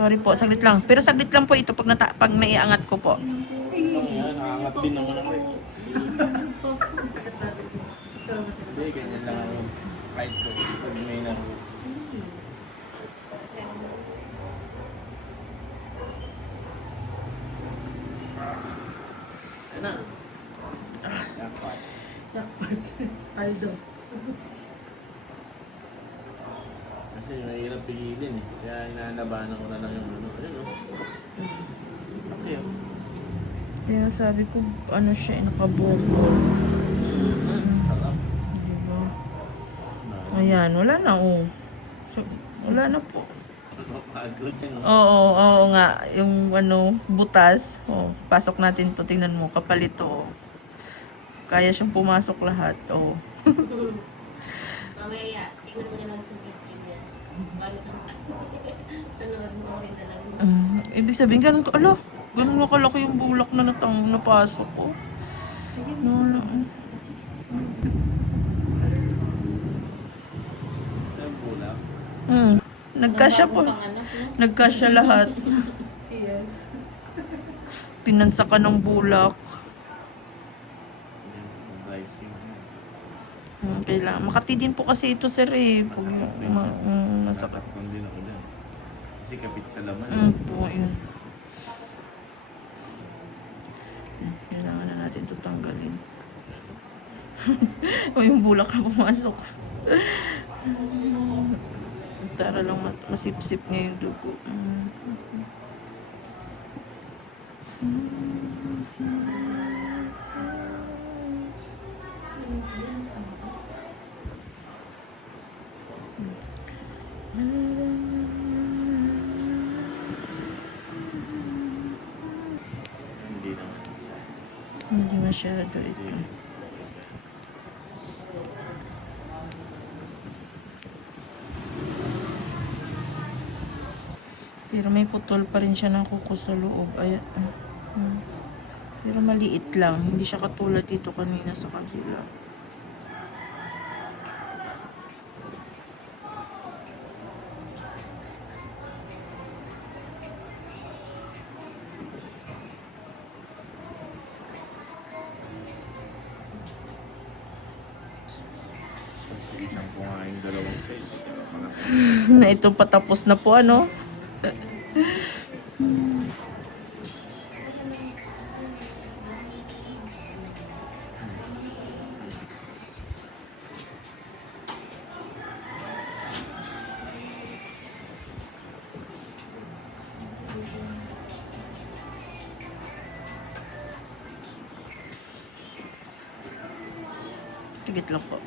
Sorry po, saglit lang. Pero saglit lang po ito pag naiangat ko po. Nakaangat din naman ako eh. Hindi, ganyan lang ako. Kahit ko, pag may na. Ano? Jackpot. Jackpot. Aldo. Kasi mahirap pigilin eh. Kaya inalabanan ko na lang yung ano. Ayun o. Okay o. Kaya sabi ko, ano siya, nakabukol. Sarap. Diba? Ayan, wala na oh. So, wala na po. Mapagod yun. Oo nga. Yung ano, butas. Oh, pasok natin to. Tingnan mo, kapalito. Oh. Kaya siyang pumasok lahat. Oh. Mamaya, tingnan mo niya lang sa video niya. Tanood mo rin na lang. Ibig sabihin, ganun ka, ala, ganun nga kalaki yung bulak na napasok ko. No. Ang bulak. Nagkasya po. Nagkasya lahat. Yes. Pinansakan ng bulak. Kailangan. Makati din po kasi ito, sir, eh. Masakit din ako dyan. Kasi kapit sa laman. Po, yun. Kailangan na natin ito tanggalin. O yung bulak na pumasok. Para lang masipsip niya yung dugo. Hindi na. Hindi masyado ito. Pero may putol pa rin siya ng kuko sa loob. Ayan. Pero maliit lang. Hindi siya katulad dito kanina sa kabila. Isang po nga yung dalawang set. Na ito patapos na po, ano? Tigit lang po.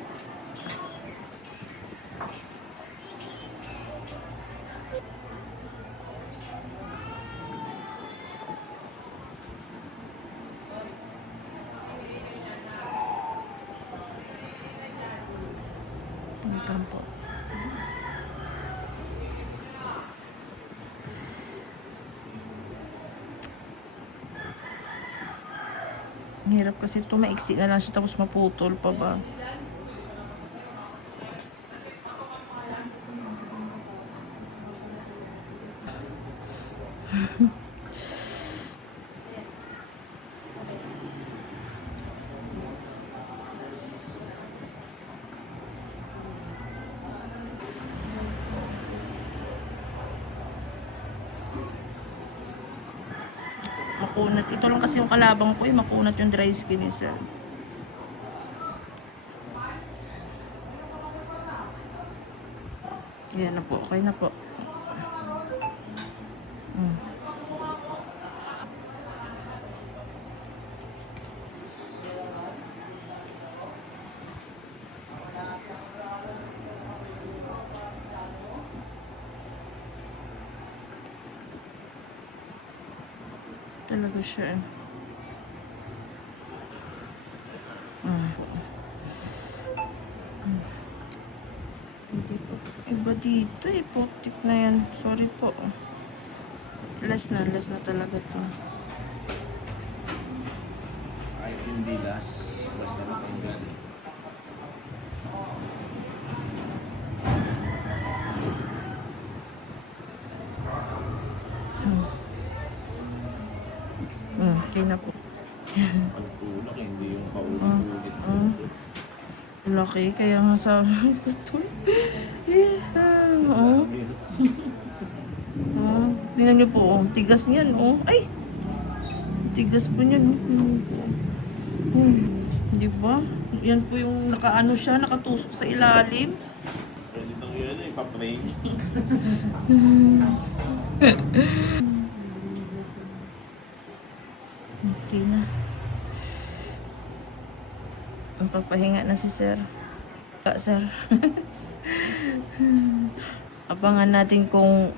Tigit lang po. Ang hirap kasi ito, maiksi na lang siya tapos maputol pa ba? Makunat. Ito lang kasi yung kalabang ko, makunat yung dry skin isa. Yan na po. Okay na po. Talaga siya. Hindi po. Iba dito eh. Putik na yan. Sorry po. Last na talaga to. Kahit hindi last, basta matanggal. Okay na po. Ang tulak, hindi yung paulit-ulit. Laki, kaya nga sa putol. Oo. Tingnan niyo po, tigas niyan, Ay! Tigas po niyan, Di ba? Yan po yung nakaano siya, nakatusok sa ilalim. Pwede itong yun, ipa-frame. Okay na. Magpapahinga na si Sir. Sir. Abangan natin kung